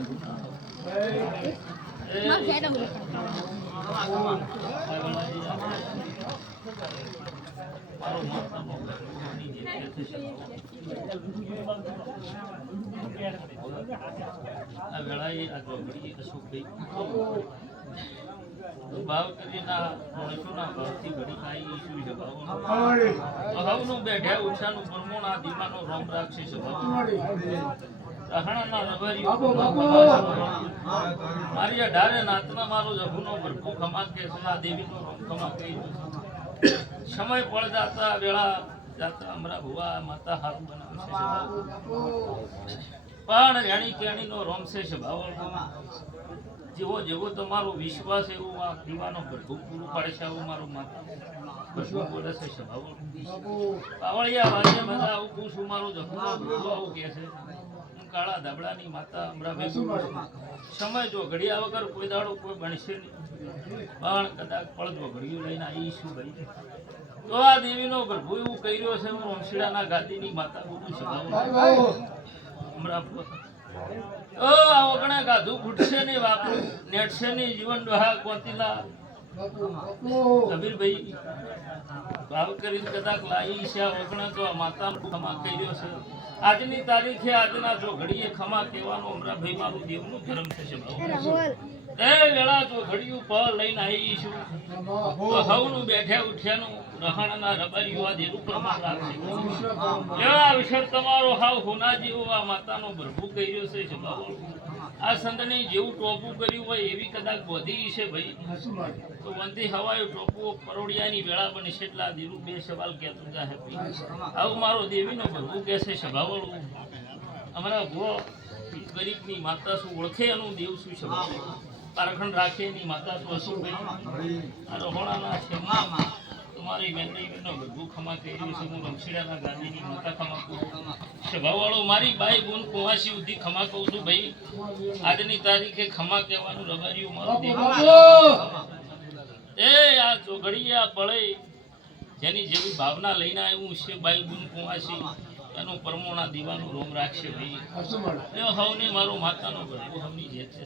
આ વેળાએ આ ગોગડીએ અશોકભાઈ ભાવ કરીના માણસોના ભાવથી ઘડી આઈ ઈસુ જગાવો અહવનું બેઠ્યા ઉછાનું પરમોણ આ દીવાનો રોમ રાખશે રબારીઓ મારી ડારે નાતના મારો જભુનો ભરપૂર ખમા કે સલા દેવીનો ખમા સમય પળ જાતા વેળા જાતા અમરા ભુવા માતા હાથ બનાવશે પણ રેણી કેણીનો રોમશે સભાઓ જેવો જેવો તમારો વિશ્વાસ એવો આ દીવાનો ભરપૂર પૂરું પાડે છે આવું મારું માતા ભરપૂર બોલે છે સભાઓ પાવળિયા વાજે બધા આવું પૂછું મારું જખમો ભૂલો આવું કહે છે. કાળા ધાબળાની માતા અમરાભાઈ સમય જો ઘડિયા વગર કોઈ દાડો કોઈ બનશે નહીં. પણ કદાચ પડદો ઘડિયું લઈને આવી શું ભાઈ. તો આ દેવીનો પ્રભુ એવું કર્યો છે હું રમશીડાના ગાદીની માતા બોલું છું. અમરા ઓ આ ઓગણા ગાધું ખૂટશે નહીં વાપરું નેટશે નહીં જીવન ડોહા કોતીલા કબીરભાઈ ભાવ કરીને કદાચ લાવી તો માતા ખમા કહી રહ્યો છે. આજની તારીખે આજના જો ઘડીએ ખમા કહેવાનો અમરાભાઈ મારું દેવનું ધર્મ થશે એ વેળા જો ઘડિયું લઈને આવી છું. તો હવનું ઉઠ્યાનું રહાણાના રબારીઓ આ દેરું પ્રમાણ રાખશે એવા વિષય તમારો હાવ હોના જેવો આ માતાનો ભરભૂ કર્યો છે જમાવો. આ સંતની જેવું ટોપું કર્યું હોય એવી કદાચ બોધી છે ભાઈ. તો વંદી હવાયો ટોપુ પરોડિયાની વેળા બની છે એટલા દેરું બે સવાલ કહેતું જાહે આવું મારો દેવીનો ભરભૂ કહેશે સભાવળું. અમારા ગરીબ ગરીબની માતા શું ઓળખે એનું દેવ શું છે? પારખંડ રાખે એની માતા તો હશું ભાઈ આ રહોણાના છે તમારી બેનો બધું ખમા કર્યું છે. હું રમશીડાના ગાંધીની માતા ખમા કહું સ્વભાવવાળો મારી બાઈ ગુણ કુવાસી સુધી ખમા કહું છું. ભાઈ આજની તારીખે ખમા કહેવાનું રબારીઓ મારું એ આ જોગડીયા પડે જેની જેવી ભાવના લઈને આવ્યું છે બાઈ ગુણ કુવાસી. એનું પરમોણા દીવાનું રોમ રાખશે ભાઈ. હવની મારું માતાનો ગરબો હવની જે છે